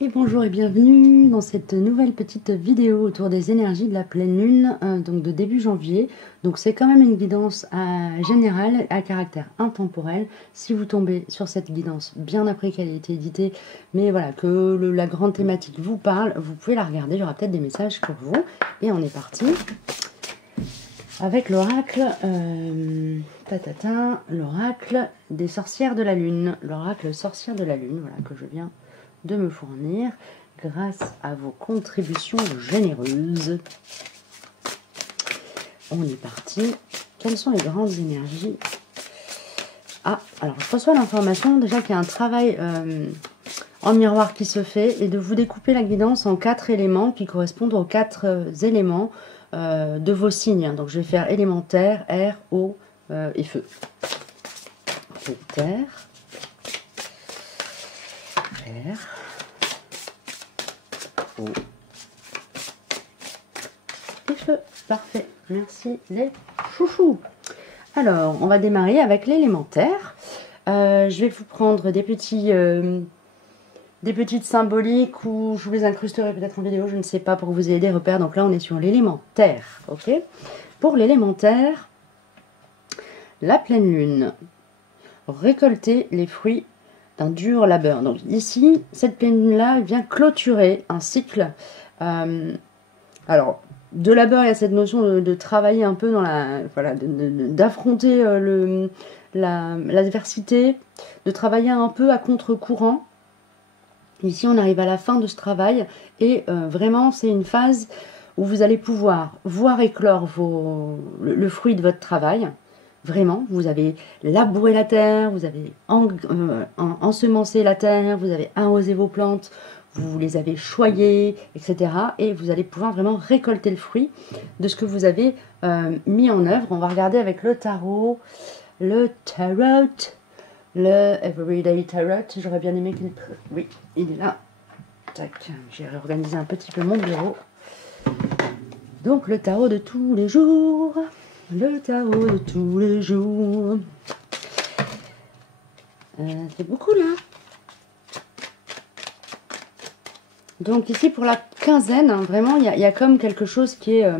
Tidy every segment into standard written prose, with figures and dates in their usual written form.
Et bonjour et bienvenue dans cette nouvelle petite vidéo autour des énergies de la pleine lune, donc de début janvier. Donc c'est quand même une guidance générale à caractère intemporel. Si vous tombez sur cette guidance bien après qu'elle ait été éditée, mais voilà, que la grande thématique vous parle, vous pouvez la regarder, il y aura peut-être des messages pour vous. Et on est parti avec l'oracle, l'oracle des sorcières de la lune. L'oracle sorcière de la lune, voilà, que je viens de me fournir grâce à vos contributions généreuses. On est parti. Quelles sont les grandes énergies? Ah, alors je reçois l'information déjà qu'il y a un travail en miroir qui se fait et de vous découper la guidance en 4 éléments qui correspondent aux 4 éléments de vos signes. Donc je vais faire élémentaire, air, eau et feu. Okay, terre, air, eau et feu. Parfait, merci les chouchous. Alors, on va démarrer avec l'élémentaire. Je vais vous prendre des petites symboliques ou je vous les incrusterai peut-être en vidéo, je ne sais pas, pour que vous ayez des repères. Donc là, on est sur l'élémentaire, ok? Pour l'élémentaire, la pleine lune, récolter les fruits d'un dur labeur. Donc ici, cette pleine lune-là vient clôturer un cycle. Alors, de labeur, il y a cette notion de travailler un peu dans la... Voilà, d'affronter l'adversité, de travailler un peu à contre-courant. Ici, on arrive à la fin de ce travail et vraiment, c'est une phase où vous allez pouvoir voir éclore le fruit de votre travail. Vraiment, vous avez labouré la terre, vous avez ensemencé la terre, vous avez arrosé vos plantes, vous les avez choyées, etc. Et vous allez pouvoir vraiment récolter le fruit de ce que vous avez mis en œuvre. On va regarder avec le tarot, le Everyday Tarot. J'aurais bien aimé qu'il... Oui, il est là. Tac, j'ai réorganisé un petit peu mon bureau. Donc le tarot de tous les jours. Le tarot de tous les jours. C'est beaucoup là. Donc ici pour la quinzaine, hein, vraiment, il y a comme quelque chose qui est...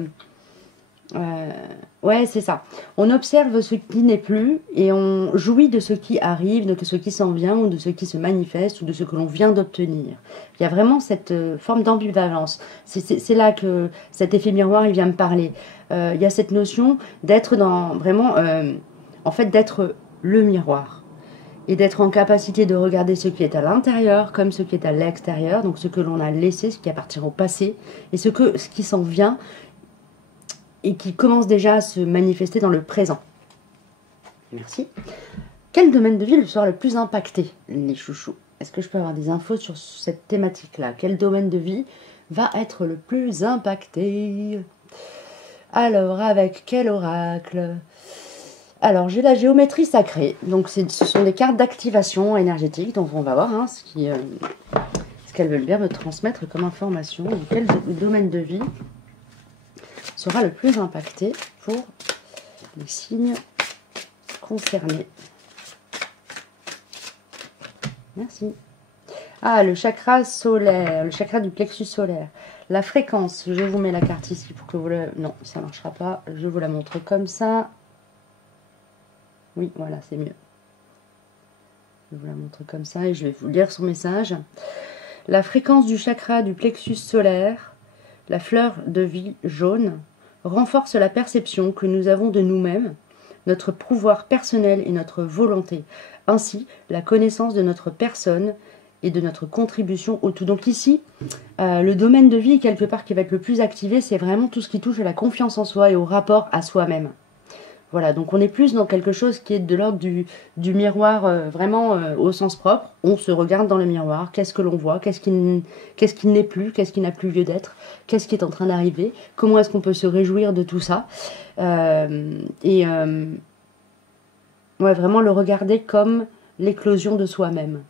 ouais, c'est ça. On observe ce qui n'est plus et on jouit de ce qui arrive, de ce qui s'en vient ou de ce qui se manifeste ou de ce que l'on vient d'obtenir. Il y a vraiment cette forme d'ambivalence. C'est là que cet effet miroir, il vient me parler. Il y a cette notion d'être dans vraiment, en fait, d'être le miroir et d'être en capacité de regarder ce qui est à l'intérieur comme ce qui est à l'extérieur, donc ce que l'on a laissé, ce qui appartient au passé et ce qui s'en vient et qui commence déjà à se manifester dans le présent. Merci. Quel domaine de vie le sera le plus impacté, les chouchous? Est-ce que je peux avoir des infos sur cette thématique-là? Quel domaine de vie va être le plus impacté? Alors, avec quel oracle? Alors, j'ai la géométrie sacrée. Donc, ce sont des cartes d'activation énergétique. Donc, on va voir hein, ce qu'elles veulent bien me transmettre comme information. Donc, quel domaine de vie sera le plus impacté pour les signes concernés? Merci. Ah, le chakra solaire, le chakra du plexus solaire. La fréquence, je vous mets la carte ici pour que vous le... Non, ça ne marchera pas. Je vous la montre comme ça. Oui, voilà, c'est mieux. Je vous la montre comme ça et je vais vous lire son message. La fréquence du chakra du plexus solaire, la fleur de vie jaune, renforce la perception que nous avons de nous-mêmes, notre pouvoir personnel et notre volonté. Ainsi, la connaissance de notre personne et de notre contribution au tout. Donc ici, le domaine de vie, quelque part, qui va être le plus activé, c'est vraiment tout ce qui touche à la confiance en soi et au rapport à soi-même. Voilà, donc on est plus dans quelque chose qui est de l'ordre du miroir, vraiment au sens propre. On se regarde dans le miroir, qu'est-ce que l'on voit, qu'est-ce qui n'est plus, qu'est-ce qui n'a plus lieu d'être, qu'est-ce qui est en train d'arriver, comment est-ce qu'on peut se réjouir de tout ça. Ouais, vraiment le regarder comme l'éclosion de soi-même.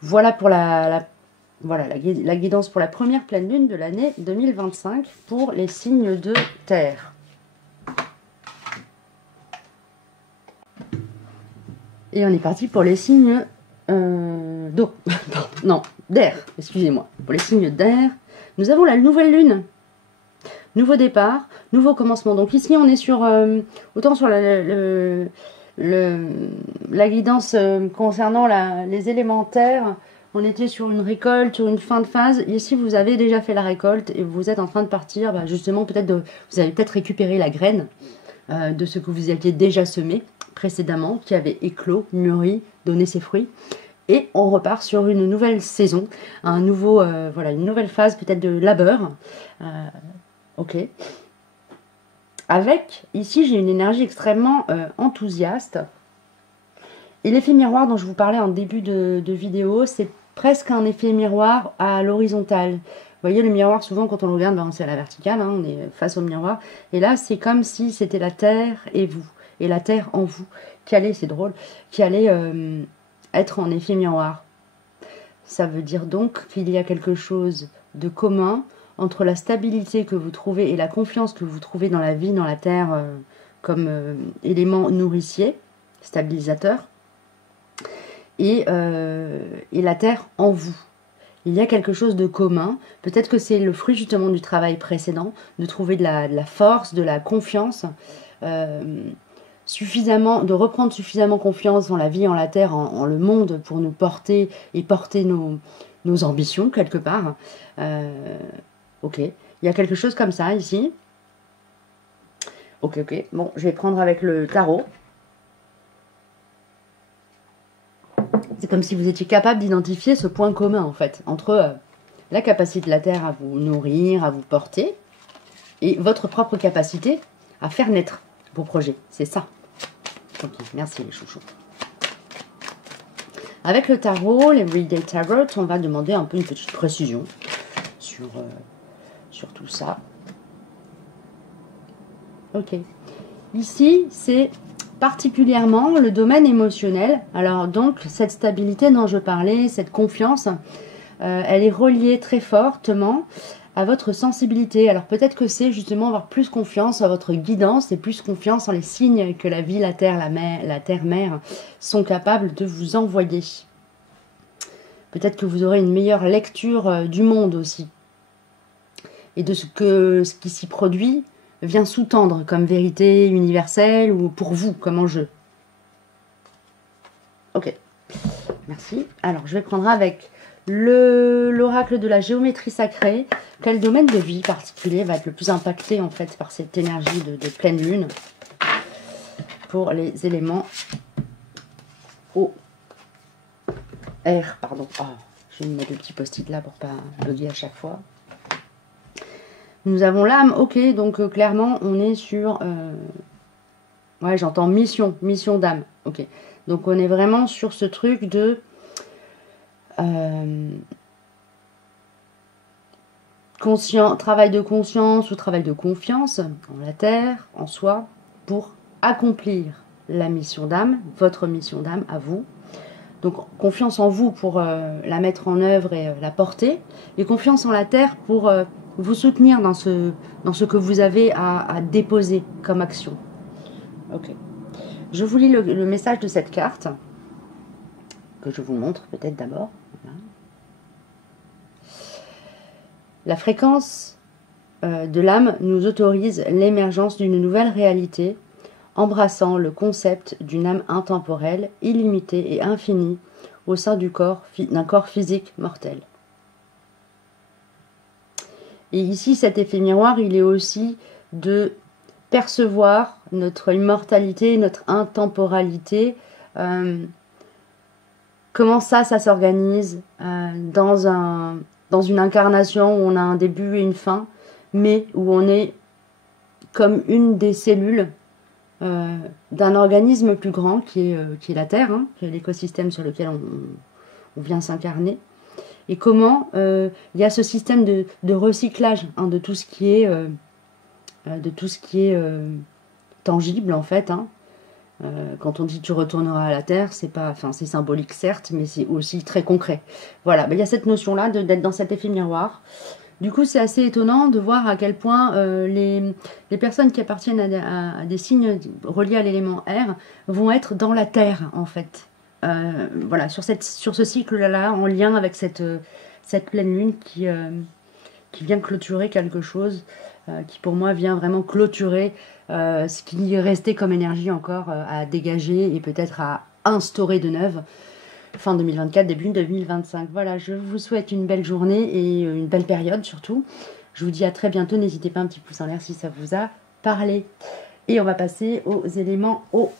Voilà pour la guidance pour la première pleine lune de l'année 2025 pour les signes de terre. Et on est parti pour les signes D'eau. Non, d'air, excusez-moi. Pour les signes d'air, nous avons la nouvelle lune. Nouveau départ, nouveau commencement. Donc ici, on est sur, autant sur la guidance concernant les élémentaires, on était sur une récolte, sur une fin de phase. Ici, vous avez déjà fait la récolte et vous êtes en train de partir, justement, vous avez peut-être récupéré la graine de ce que vous aviez déjà semé précédemment, qui avait éclos, mûri, donné ses fruits. Et on repart sur une nouvelle saison, une nouvelle phase peut-être de labeur. Ok. Avec, ici, j'ai une énergie extrêmement enthousiaste. Et l'effet miroir dont je vous parlais en début de vidéo, c'est presque un effet miroir à l'horizontale. Vous voyez, le miroir, souvent, quand on le regarde, c'est à la verticale, hein, on est face au miroir. Et là, c'est comme si c'était la Terre et vous, et la Terre en vous, c'est drôle, qui allait être en effet miroir. Ça veut dire donc qu'il y a quelque chose de commun entre la stabilité que vous trouvez et la confiance que vous trouvez dans la vie, dans la terre, comme élément nourricier, stabilisateur, et la terre en vous. Il y a quelque chose de commun. Peut-être que c'est le fruit justement du travail précédent, de trouver de la force, de la confiance, de reprendre suffisamment confiance en la vie, en la terre, en le monde pour nous porter et porter nos ambitions quelque part. Ok, il y a quelque chose comme ça ici. Ok. Bon, je vais prendre avec le tarot. C'est comme si vous étiez capable d'identifier ce point commun, en fait, entre la capacité de la Terre à vous nourrir, à vous porter, et votre propre capacité à faire naître vos projets. C'est ça. Ok, merci les chouchous. Avec le tarot, l'Everyday Tarot, on va demander un peu une petite précision sur tout ça. Ok. Ici, c'est particulièrement le domaine émotionnel. Alors donc, cette stabilité dont je parlais, cette confiance, elle est reliée très fortement à votre sensibilité. Alors peut-être que c'est justement avoir plus confiance à votre guidance et plus confiance en les signes que la vie, la terre, la terre-mère sont capables de vous envoyer. Peut-être que vous aurez une meilleure lecture du monde aussi. Et de ce qui s'y produit vient sous-tendre comme vérité universelle ou pour vous comme enjeu. Ok, merci. Alors, je vais prendre avec l'oracle de la géométrie sacrée. Quel domaine de vie particulier va être le plus impacté en fait par cette énergie de pleine lune pour les éléments eau, air, pardon. Oh, je vais me mettre le petit post-it là pour pas bugger à chaque fois. Nous avons l'âme, ok, donc clairement on est sur, ouais j'entends mission d'âme, ok. Donc on est vraiment sur ce truc de travail de conscience ou travail de confiance en la terre, en soi, pour accomplir la mission d'âme, votre mission d'âme à vous. Donc confiance en vous pour la mettre en œuvre et la porter, et confiance en la terre pour vous soutenir dans ce que vous avez à déposer comme action. Ok. Je vous lis le message de cette carte, que je vous montre peut-être d'abord. Voilà. La fréquence de l'âme nous autorise l'émergence d'une nouvelle réalité, embrassant le concept d'une âme intemporelle, illimitée et infinie au sein d'un corps physique mortel. Et ici, cet effet miroir, il est aussi de percevoir notre immortalité, notre intemporalité. Comment ça s'organise dans une incarnation où on a un début et une fin, mais où on est comme une des cellules d'un organisme plus grand qui est la Terre, hein, qui est l'écosystème sur lequel on vient s'incarner. Et comment il y a ce système de recyclage hein, de tout ce qui est tangible en fait. Hein. Quand on dit tu retourneras à la terre, c'est symbolique certes, mais c'est aussi très concret. Voilà, il y a cette notion-là d'être dans cet effet miroir. Du coup, c'est assez étonnant de voir à quel point les personnes qui appartiennent à des signes reliés à l'élément air vont être dans la terre en fait. voilà, sur ce cycle-là, en lien avec cette pleine lune qui vient clôturer quelque chose, qui pour moi vient vraiment clôturer ce qui restait comme énergie encore à dégager et peut-être à instaurer de neuf fin 2024, début 2025. Voilà, je vous souhaite une belle journée et une belle période surtout. Je vous dis à très bientôt. N'hésitez pas, un petit pouce en l'air si ça vous a parlé. Et on va passer aux éléments eau.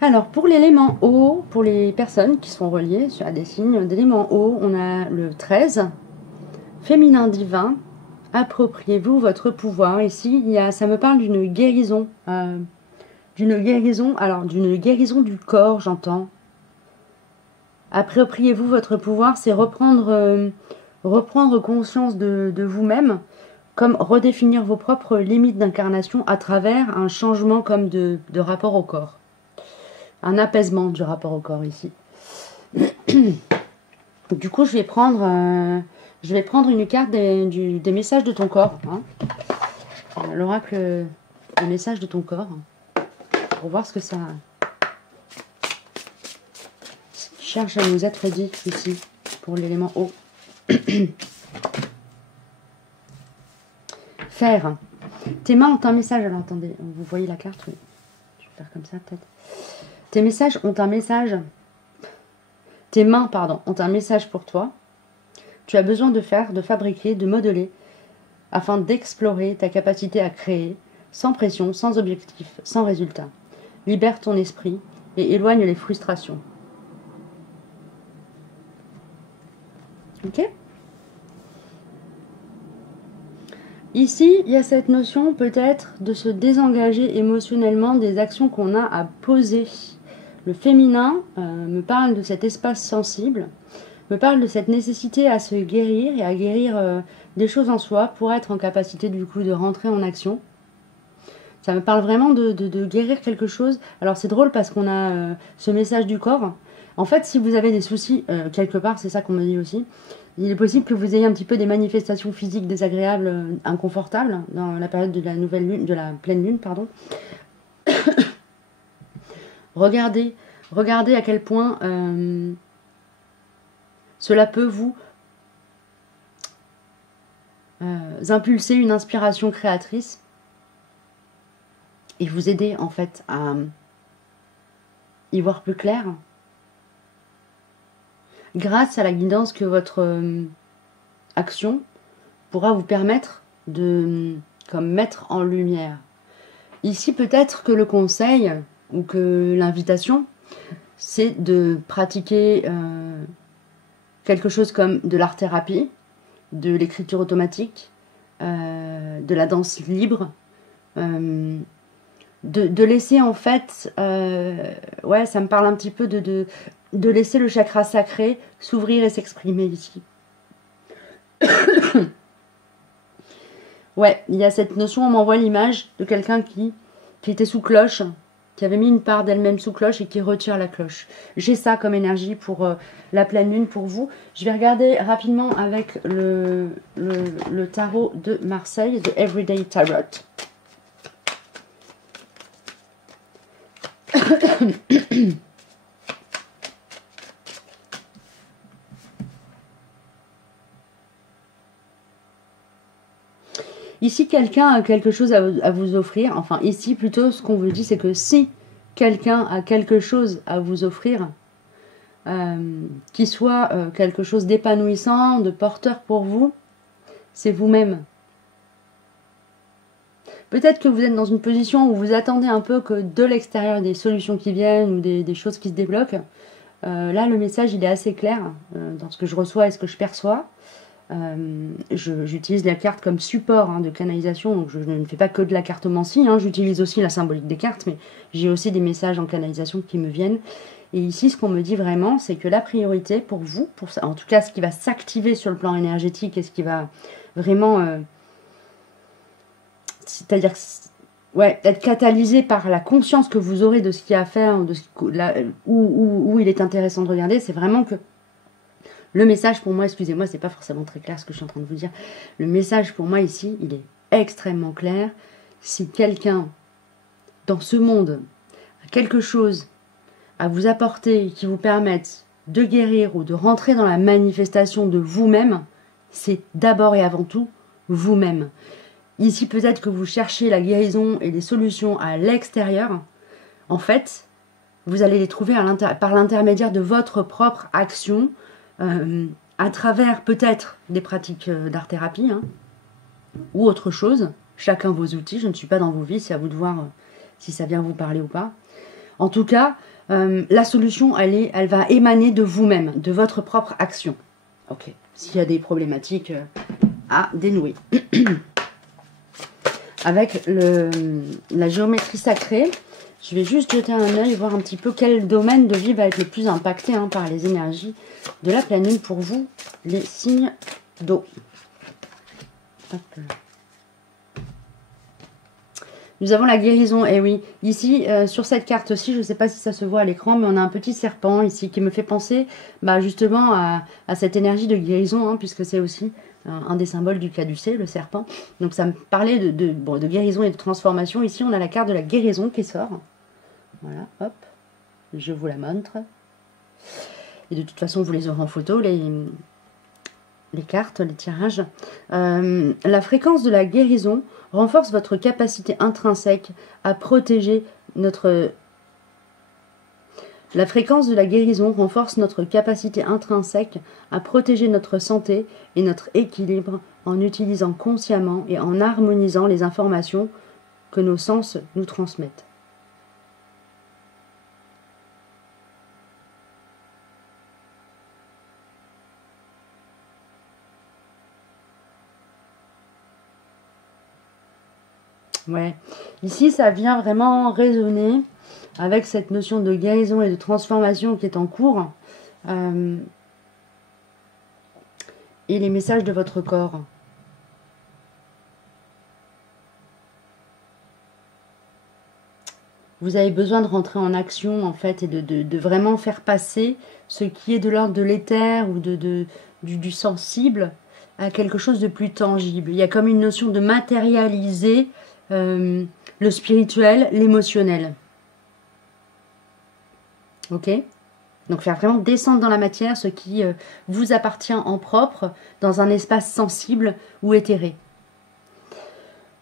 Alors, pour l'élément eau, pour les personnes qui sont reliées à des signes d'élément eau, on a le 13, féminin divin, appropriez-vous votre pouvoir. Ici, ça me parle d'une guérison, d'une guérison du corps, j'entends. Appropriez-vous votre pouvoir, c'est reprendre conscience de vous-même, comme redéfinir vos propres limites d'incarnation à travers un changement comme de rapport au corps. Un apaisement du rapport au corps ici. Du coup, je vais prendre une carte des messages de ton corps. Hein. L'oracle des messages de ton corps. Pour voir ce que ça cherche à nous être dit ici, pour l'élément eau. Faire. Tes mains ont un message. Alors, attendez, vous voyez la carte? Oui. Je vais faire comme ça, peut-être. Tes messages ont un message. Tes mains, pardon, ont un message pour toi. Tu as besoin de fabriquer, de modeler, afin d'explorer ta capacité à créer, sans pression, sans objectif, sans résultat. Libère ton esprit et éloigne les frustrations. Ok ? Ici, il y a cette notion peut-être de se désengager émotionnellement des actions qu'on a à poser. Le féminin me parle de cet espace sensible, me parle de cette nécessité à se guérir et à guérir des choses en soi pour être en capacité du coup de rentrer en action. Ça me parle vraiment de guérir quelque chose. Alors c'est drôle parce qu'on a ce message du corps. En fait, si vous avez des soucis quelque part, c'est ça qu'on me dit aussi, il est possible que vous ayez un petit peu des manifestations physiques désagréables, inconfortables dans la période de la nouvelle lune, de la pleine lune, pardon. Regardez à quel point cela peut vous impulser une inspiration créatrice et vous aider en fait à y voir plus clair grâce à la guidance que votre action pourra vous permettre de comme mettre en lumière. Ici peut-être que le conseil ou que l'invitation, c'est de pratiquer quelque chose comme de l'art-thérapie, de l'écriture automatique, de la danse libre, de laisser en fait, ouais, ça me parle un petit peu de laisser le chakra sacré s'ouvrir et s'exprimer ici. Ouais, il y a cette notion, on m'envoie l'image de quelqu'un qui était sous cloche, qui avait mis une part d'elle-même sous cloche et qui retire la cloche. J'ai ça comme énergie pour la pleine lune pour vous. Je vais regarder rapidement avec le tarot de Marseille, de Everyday Tarot. Ici, quelqu'un a quelque chose à vous offrir. Enfin, ici, plutôt, ce qu'on vous dit, c'est que si quelqu'un a quelque chose à vous offrir, qui soit quelque chose d'épanouissant, de porteur pour vous, c'est vous-même. Peut-être que vous êtes dans une position où vous attendez un peu que de l'extérieur des solutions qui viennent ou des choses qui se débloquent. Là, le message, il est assez clair dans ce que je reçois et ce que je perçois. J'utilise la carte comme support de canalisation, donc je ne fais pas que de la cartomancie, j'utilise aussi la symbolique des cartes, mais j'ai aussi des messages en canalisation qui me viennent. Et ici, ce qu'on me dit vraiment, c'est que la priorité pour vous, en tout cas ce qui va s'activer sur le plan énergétique et ce qui va vraiment, c'est-à-dire ouais, être catalysé par la conscience que vous aurez de ce qu'il y a à faire, de où il est intéressant de regarder, c'est vraiment que Le message pour moi, excusez-moi, c'est pas forcément très clair ce que je suis en train de vous dire. Le message pour moi ici, il est extrêmement clair. Si quelqu'un dans ce monde a quelque chose à vous apporter qui vous permette de guérir ou de rentrer dans la manifestation de vous-même, c'est d'abord et avant tout vous-même. Ici, peut-être que vous cherchez la guérison et les solutions à l'extérieur. En fait, vous allez les trouver par l'intermédiaire de votre propre action, à travers peut-être des pratiques d'art-thérapie, hein, ou autre chose. Chacun vos outils, je ne suis pas dans vos vies, c'est à vous de voir si ça vient vous parler ou pas. En tout cas, la solution, elle va émaner de vous-même, de votre propre action. Ok. S'il y a des problématiques à dénouer. Avec la géométrie sacrée, je vais juste jeter un œil, voir un petit peu quel domaine de vie va être le plus impacté par les énergies de la pleine lune pour vous, les signes d'eau. Nous avons la guérison, et oui, ici, sur cette carte-ci, je ne sais pas si ça se voit à l'écran, mais on a un petit serpent ici qui me fait penser justement à cette énergie de guérison, hein, puisque c'est aussi un des symboles du caducée, le serpent. Donc ça me parlait de guérison et de transformation. Ici, on a la carte de la guérison qui sort. Voilà, hop, je vous la montre. Et de toute façon, vous les aurez en photo, les cartes, les tirages. La fréquence de la guérison renforce votre capacité intrinsèque à protéger notre... La fréquence de la guérison renforce notre capacité intrinsèque à protéger notre santé et notre équilibre en utilisant consciemment et en harmonisant les informations que nos sens nous transmettent. Ouais, ici ça vient vraiment résonner avec cette notion de guérison et de transformation qui est en cours, et les messages de votre corps. Vous avez besoin de rentrer en action en fait et de vraiment faire passer ce qui est de l'ordre de l'éther ou du sensible à quelque chose de plus tangible. Il y a comme une notion de matérialiser le spirituel, l'émotionnel. Ok? Donc faire vraiment descendre dans la matière ce qui vous appartient en propre dans un espace sensible ou éthéré.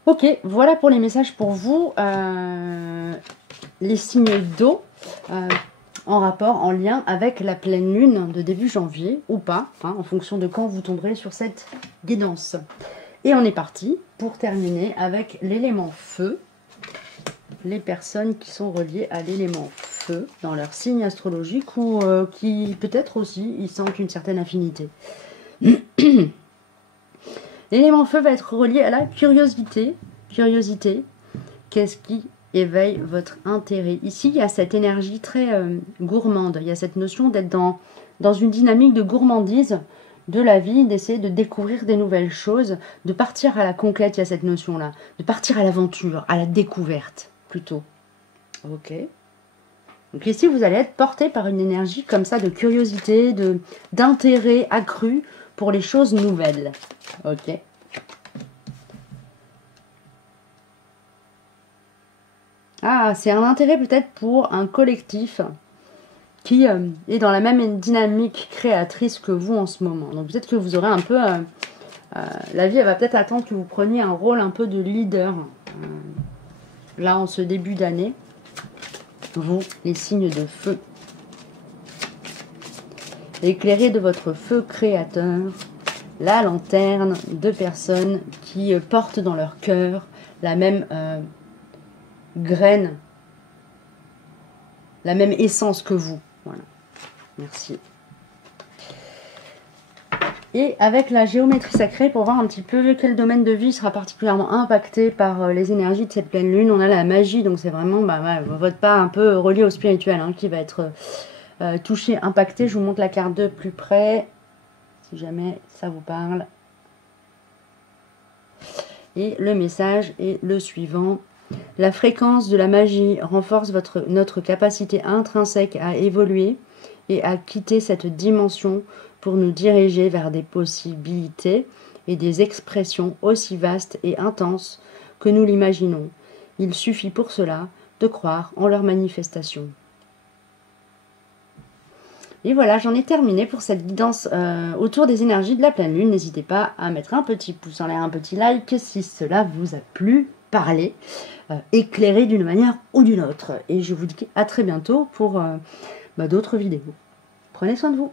Ok, voilà pour les messages pour vous. Les signes d'eau en rapport, en lien avec la pleine lune de début janvier ou pas, hein, en fonction de quand vous tomberez sur cette guidance. Et on est parti pour terminer avec l'élément feu. Les personnes qui sont reliées à l'élément feu dans leur signe astrologique ou qui peut-être aussi ils sentent une certaine affinité. L'élément feu va être relié à la curiosité. Curiosité, qu'est-ce qui éveille votre intérêt? Ici, il y a cette énergie très gourmande. Il y a cette notion d'être dans une dynamique de gourmandise de la vie, d'essayer de découvrir des nouvelles choses, de partir à la conquête, il y a cette notion-là, de partir à l'aventure, à la découverte, plutôt. Ok. Donc ici, vous allez être porté par une énergie comme ça de curiosité, d'intérêt accru pour les choses nouvelles. Ok. Ah, c'est un intérêt peut-être pour un collectif qui est dans la même dynamique créatrice que vous en ce moment. Donc peut-être que vous aurez un peu... la vie, elle va peut-être attendre que vous preniez un rôle un peu de leader. Là, en ce début d'année, vous, les signes de feu. Éclairez de votre feu créateur la lanterne de personnes qui portent dans leur cœur la même graine, la même essence que vous. Voilà. Merci. Et avec la géométrie sacrée, pour voir un petit peu quel domaine de vie sera particulièrement impacté par les énergies de cette pleine lune, on a la magie, donc c'est vraiment votre part un peu relié au spirituel hein, qui va être touché, impacté. Je vous montre la carte de plus près, si jamais ça vous parle. Et le message est le suivant. La fréquence de la magie renforce notre capacité intrinsèque à évoluer et à quitter cette dimension pour nous diriger vers des possibilités et des expressions aussi vastes et intenses que nous l'imaginons. Il suffit pour cela de croire en leur manifestation. Et voilà, j'en ai terminé pour cette guidance autour des énergies de la pleine lune. N'hésitez pas à mettre un petit pouce en l'air, un petit like si cela vous a plu, parlé, éclairé d'une manière ou d'une autre. Et je vous dis à très bientôt pour d'autres vidéos. Prenez soin de vous.